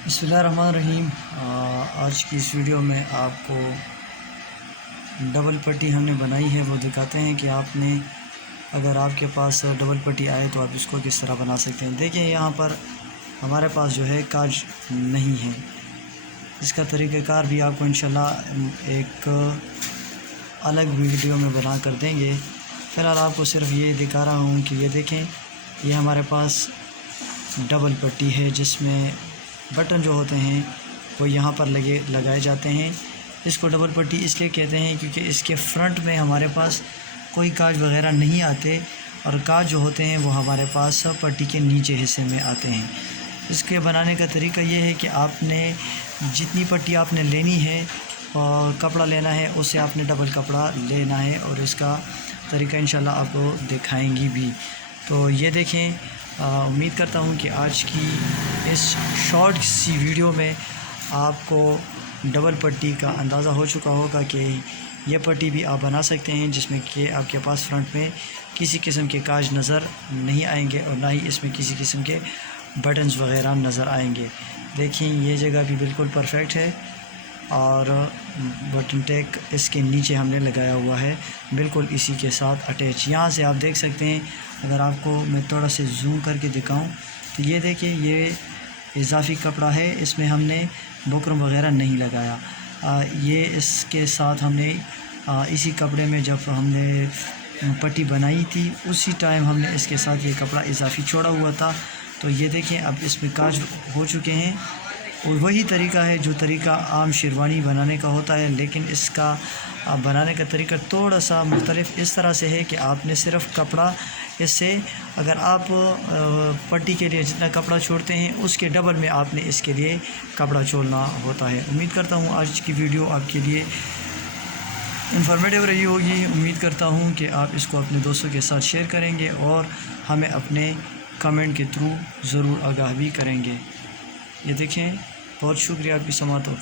बिस्मिल्लाहिर्रहमानिर्रहीम। आज की इस वीडियो में आपको डबल पट्टी हमने बनाई है वो दिखाते हैं कि आपने अगर आपके पास डबल पट्टी आए तो आप इसको किस तरह बना सकते हैं। देखिए यहाँ पर हमारे पास जो है काज नहीं है, इसका तरीक़ाकार भी आपको इंशाल्लाह एक अलग वीडियो में बना कर देंगे। फ़िलहाल आपको सिर्फ ये दिखा रहा हूँ कि ये देखें, ये हमारे पास डबल पट्टी है जिसमें बटन जो होते हैं वो यहाँ पर लगाए जाते हैं। इसको डबल पट्टी इसलिए कहते हैं क्योंकि इसके फ्रंट में हमारे पास कोई काज वगैरह नहीं आते और काज जो होते हैं वो हमारे पास पट्टी के नीचे हिस्से में आते हैं। इसके बनाने का तरीका ये है कि आपने जितनी पट्टी आपने लेनी है और कपड़ा लेना है उससे आपने डबल कपड़ा लेना है और इसका तरीका इंशाल्लाह आपको दिखाएंगी भी। तो ये देखें, उम्मीद करता हूँ कि आज की इस शॉर्ट सी वीडियो में आपको डबल पट्टी का अंदाज़ा हो चुका होगा कि यह पट्टी भी आप बना सकते हैं जिसमें कि आपके पास फ्रंट में किसी किस्म के काज नज़र नहीं आएंगे और ना ही इसमें किसी किस्म के बटन्स वगैरह नज़र आएंगे। देखिए ये जगह भी बिल्कुल परफेक्ट है और बटन टेक इसके नीचे हमने लगाया हुआ है बिल्कुल इसी के साथ अटैच। यहाँ से आप देख सकते हैं, अगर आपको मैं थोड़ा से जूम करके दिखाऊं तो ये देखिए ये इजाफी कपड़ा है, इसमें हमने बुकरम वगैरह नहीं लगाया। ये इसके साथ हमने इसी कपड़े में जब हमने पट्टी बनाई थी उसी टाइम हमने इसके साथ ये कपड़ा इजाफी छोड़ा हुआ था। तो ये देखें अब इसमें काज हो चुके हैं और वही तरीका है जो तरीका आम शेरवानी बनाने का होता है, लेकिन इसका बनाने का तरीका थोड़ा सा मुख्तलिफ इस तरह से है कि आपने सिर्फ़ कपड़ा इससे अगर आप पट्टी के लिए जितना कपड़ा छोड़ते हैं उसके डबल में आपने इसके लिए कपड़ा छोड़ना होता है। उम्मीद करता हूँ आज की वीडियो आपके लिए इंफॉर्मेटिव रही होगी। उम्मीद करता हूँ कि आप इसको अपने दोस्तों के साथ शेयर करेंगे और हमें अपने कमेंट के थ्रू ज़रूर आगाह भी करेंगे। ये देखें, बहुत शुक्रिया आपकी समाअत का।